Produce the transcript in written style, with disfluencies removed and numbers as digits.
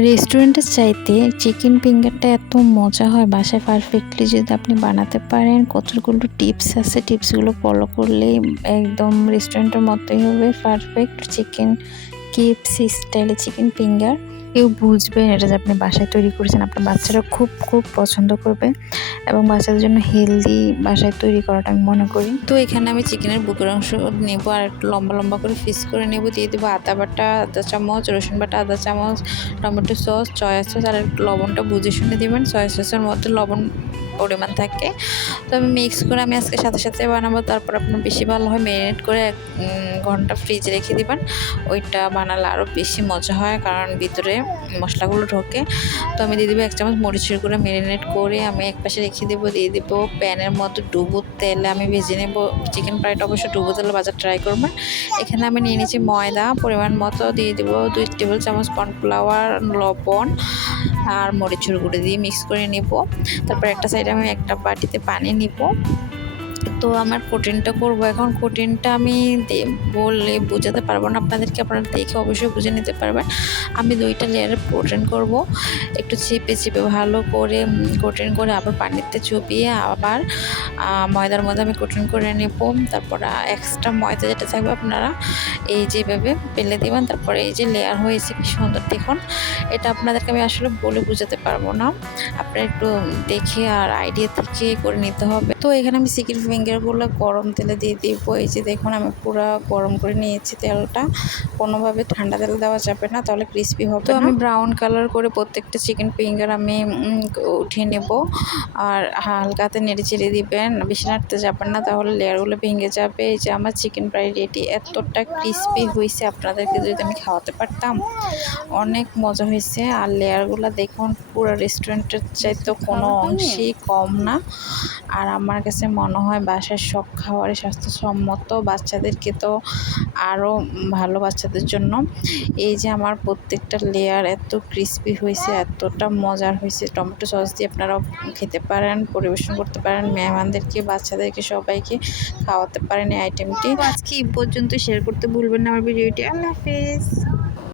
রেস্টুরেন্টের চাইতে চিকেন ফিঙ্গারটা এত মজা হয় বাসায় পারফেক্টলি যদি আপনি বানাতে পারেন। কতগুলো টিপস আছে, টিপসগুলো ফলো করলে একদম রেস্টুরেন্টের মতোই হবে। পারফেক্ট চিকেন কেএফসি স্টাইলে চিকেন ফিঙ্গার কেউ বুঝবেন এটা যে আপনি বাসায় তৈরি করেছেন। আপনার বাচ্চারা খুব খুব পছন্দ করবে এবং বাচ্চাদের জন্য হেলদি বাসায় তৈরি করাটা আমি মনে করি। তো এখানে আমি চিকেনের বুকের অংশ নেব আর একটু লম্বা লম্বা করে পিস করে নেব। দিয়ে দেবো আদা বাটা আধা চামচ, রসুন বাটা আধা চামচ, টমেটো সস, সয়া সস আর একটু লবণটা বুঝে শুনে দেবেন। সয়া সসের মধ্যে লবণ পরিমাণ থাকে। তো আমি মিক্স করে আমি আজকে সাথে সাথে বানাবো। তারপর আপনার বেশি ভালো হয় ম্যারিনেট করে 1 ঘন্টা ফ্রিজে রেখে দিবেন। ওইটা বানালে আরও বেশি মজা হয়, কারণ ভিতরে মশলাগুলো ঢোকে। তো আমি দিয়ে দেবো 1 চামচ মরিচের গুঁড়া। ম্যারিনেট করে আমি একপাশে রেখে দেবো। দিয়ে দেবো প্যানের মধ্যে ডুবো তেলে আমি ভেজে নেব। চিকেন ফ্রাইটা অবশ্যই ডুবো তেলে ভাজা ট্রাই করবেন। এখানে আমি নিয়ে নিয়েছি ময়দা পরিমাণ মতো, দিয়ে দেবো 2 টেবিল চামচ কর্নফ্লাওয়ার, লবণ আর মরিচের গুঁড়ো দিয়ে মিক্স করে নেব। তারপর একটা সাইডে আমি একটা বাটিতে পানি নিব। তো আমার কোটিংটা করব এখন। কোটিংটা আমি বললে বোঝাতে পারবো না আপনাদেরকে, আপনারা দেখে অবশ্যই বুঝে নিতে পারবেন। আমি 2টা লেয়ারে কোটিং করব। একটু চেপে চেপে ভালো করে কোটিং করে আবার পানিতে চুবিয়ে আবার ময়দার মধ্যে আমি কোটিং করে নেব। তারপর এক্সট্রা ময়দা যেটা থাকবে আপনারা এই যেভাবে ফেলে দেবেন। তারপরে এই যে লেয়ার হয়েছে কি সুন্দর দেখুন। এটা আপনাদেরকে আমি আসলে বলে বোঝাতে পারবো না, আপনারা একটু দেখে আর আইডিয়া থেকে করে নিতে হবে। তো এখানে আমি চিকেন ফিঙ্গারগুলো গরম তেলে দিয়ে দিব। এই যে দেখুন আমি পুরো গরম করে নিয়েছি তেলটা, কোনোভাবে ঠান্ডা তেল দেওয়া যাবে না, তাহলে ক্রিস্পি হবে। তো আমি ব্রাউন কালার করে প্রত্যেকটা চিকেন ফিঙ্গার আমি উঠিয়ে নেব। আর হালকাতে নেড়ে চেড়ে দিবেন, বেশি নাড়তে যাবেন না, তাহলে লেয়ারগুলো ভেঙে যাবে। এই যে আমার চিকেন ফ্রাই রেডি। এতটা ক্রিস্পি হয়েছে, আপনাদেরকে যদি আমি খাওয়াতে পারতাম। অনেক মজা হয়েছে। আর লেয়ারগুলো দেখুন পুরো রেস্টুরেন্টের চাইতে কোনো অংশেই কম না। আর আমার কাছে মনে হয় বাসার সব খাবারই স্বাস্থ্যসম্মত, বাচ্চাদেরকে তো আরও ভালো, বাচ্চাদের জন্য। এই যে আমার প্রত্যেকটা লেয়ার এত ক্রিস্পি হয়েছে, এতটা মজার হয়েছে। টমেটো সস দিয়ে আপনারাও খেতে পারেন, পরিবেশন করতে পারেন, মেহমানদেরকে, বাচ্চাদেরকে সবাইকে খাওয়াতে পারেন এই আইটেমটি। আজকে এই পর্যন্ত শেয়ার করতে ভুলবেন না আমার ভিডিওটি। আল্লাহ হাফেজ।